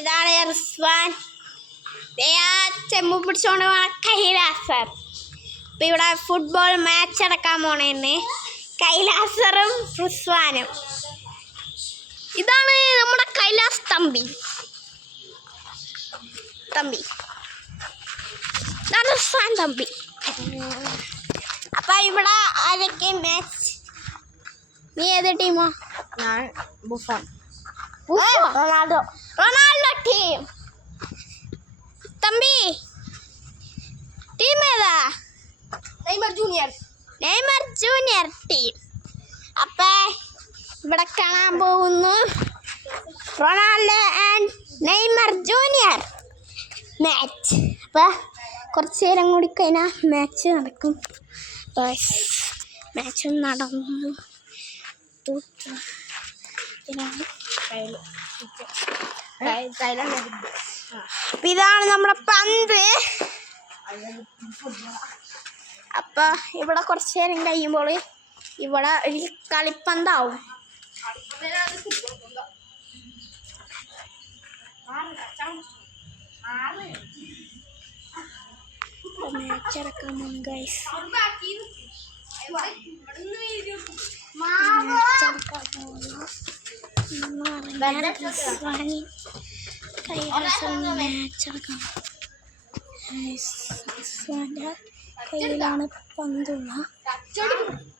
ഇതാണ് റിസ്വാൻ. ചെമ്പ് പിടിച്ചോണ്ട് പോണ കൈലാസർ. ഇപ്പം ഇവിടെ ഫുട്ബോൾ മാച്ച് അടക്കാൻ പോണേന്ന് കൈലാസറും റിസ്വാനും. ഇതാണ് നമ്മുടെ കൈലാസ് തമ്പി. ഇതാണ് റിസ്വാൻ തമ്പി. അപ്പം ഇവിടെ ആരൊക്കെ മാച്ച്? നീ ഏത് ടീമോ? ഞാൻ ബുഫോൺ. Ronaldo team. തമ്പി ടീം ഏതാ? Neymar junior team. അപ്പൊ ഇവിടെ കാണാൻ പോകുന്നു Ronaldo and Neymar junior match. അപ്പൊ കുറച്ച് നേരം കൂടി കഴിഞ്ഞാൽ മാച്ച് നടക്കും. മാച്ച് നടന്നു. ഇതാണ് നമ്മുടെ പന്ത്. അപ്പൊ ഇവിടെ കുറച്ച് നേരം കഴിയുമ്പോൾ ഇവിടെ ഒരു കളിപ്പന്താവും. മാച്ചടക്കാൻ പോകും ഗൈസ്. കയ്യിലാണ് പന്തുള്ള.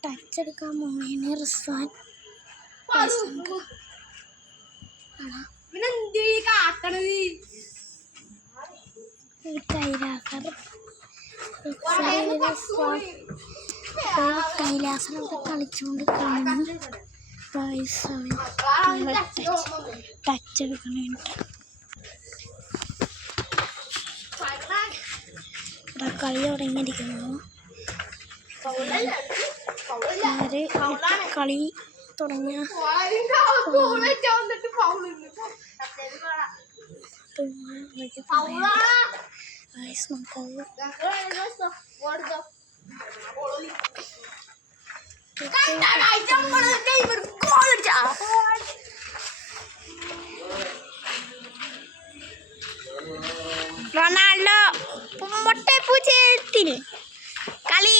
ടച്ചെടുക്കാൻ പോകുന്നതിന് റിസ്വാൻ. കൈലാസറൊക്കെ കളിച്ചുകൊണ്ട് കാണുന്നു. ടച്ച് എടുക്കണേട്ട് ഇവിടെ കളി തുടങ്ങിയിരിക്കുന്നു. കളി തുടങ്ങിയ റൊണാൾഡോ മുട്ടപ്പൂച്ചത്തിൽ കളി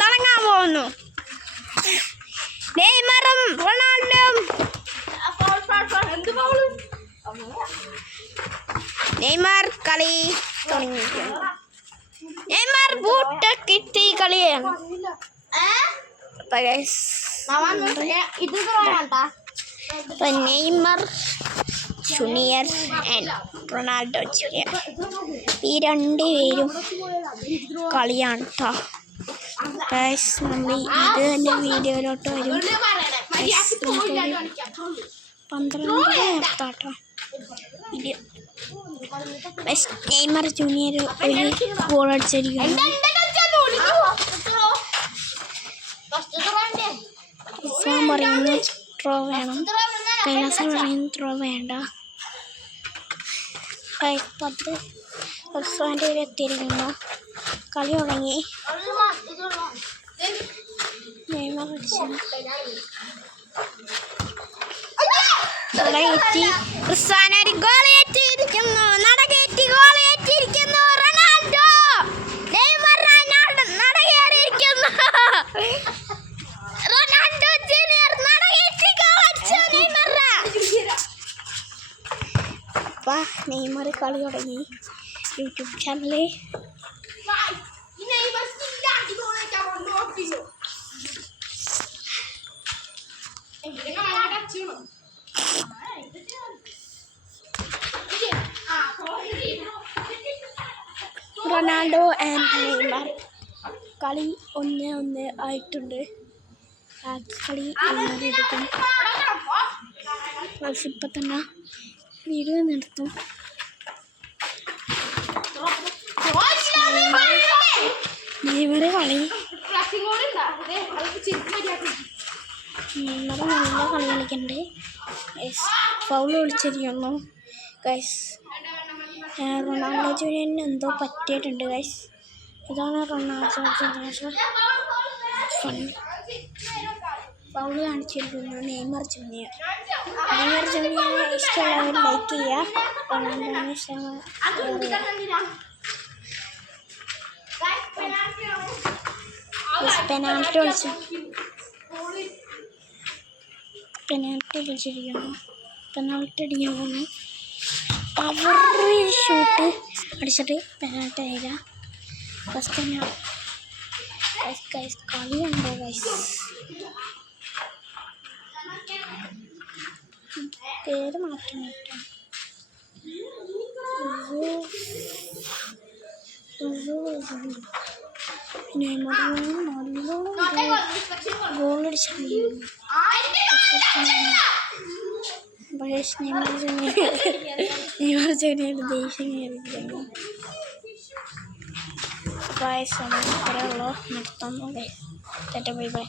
തുടങ്ങാൻ പോകുന്നു. നെയ്മറും റൊണാൾഡോയും. നെയ്മർ കളി തുടങ്ങിയിരിക്കുന്നു. നെയ്മർ ബൂട്ടൊക്കെ ഇട്ട് കളിയാണ്. Neymar junior and Ronaldo junior, ഈ രണ്ടുപേരും കളിയാണ് കേട്ടോ. നമ്മൾ ഇത് തന്നെ വീഡിയോയിലോട്ട് വരും. 12 നിർത്താട്ടോ. നെയ്മർ ജൂനിയർ ഒരു ഗോൾ അടിച്ചിരിക്കുന്നു. റിസ്വാൻ പറയുന്നു ത്രോ വേണം. കൈലാസം പറയുന്നു ത്രോ വേണ്ട. റിസ്വാൻ്റെ പേര് എത്തിയിരിക്കുന്നു. കളി തുടങ്ങി. നെയ്മർ അടിച്ചു. റിസ്വാൻ ഒരു ഗോൾ ഏറ്റിരിക്കുന്നു. നടകേറ്റി ഗോൾ ഏറ്റിരിക്കുന്നു. റൊണാൾഡോ നെയ്മർ നടകേറിയിരിക്കുന്നു. റൊണാൾഡോ ജൂനിയർ നടകേറ്റി ഗോൾ അടിച്ചു. നെയ്മർ കളി തുടങ്ങി. YouTube channel Ronaldo and Neymar കളി 1-1 ആയിട്ടുണ്ട്. കളി എടുക്കും. ഇപ്പം തന്നെ വീഡിയോ നിർത്തും. നെയ്മർ കളി നല്ല കളി കളിക്കുന്നുണ്ട്. ഫൗൾ കളിച്ചിരിക്കുന്നു ഗൈസ്. റൊണാൾഡോ ജൂനിയറിന് എന്തോ പറ്റിയിട്ടുണ്ട് ഗൈസ്. ഇതാണ് റൊണാൾഡോ ജൂനിയർ. ഫൗള് കാണിച്ചിരിക്കുന്നു നെയ്മർ ജൂനിയർ. നെയ്മർ ജൂനിയർ ഇഷ്ടമുള്ളവർ ലൈക്ക് ചെയ്യുക. റൊണാൾഡോനെ ഇഷ്ടമുള്ള പെനാൽറ്റി വിളിച്ചു. പെനാൽറ്റി വിളിച്ചിരിക്കുന്നു. പെനാൽറ്റി അടിക്കാൻ പോകുന്നു. അവർ ഷൂട്ട് അടിച്ചിട്ട് പെനാൽറ്റി ആയില്ല. ഫസ്റ്റ് തന്നെ കളി ഉണ്ടോ ഗൈസ്? പേര് മാറ്റം കിട്ടും. ഗോളടിച്ചു നെയ്മർ ജൂനിയർ ദേഷ്യം കയറിയിരിക്കുന്നു. ഗൈസ്, സമയം ഇത്രയേ ഉള്ളൂ. നിർത്തുന്നു. Bye bye.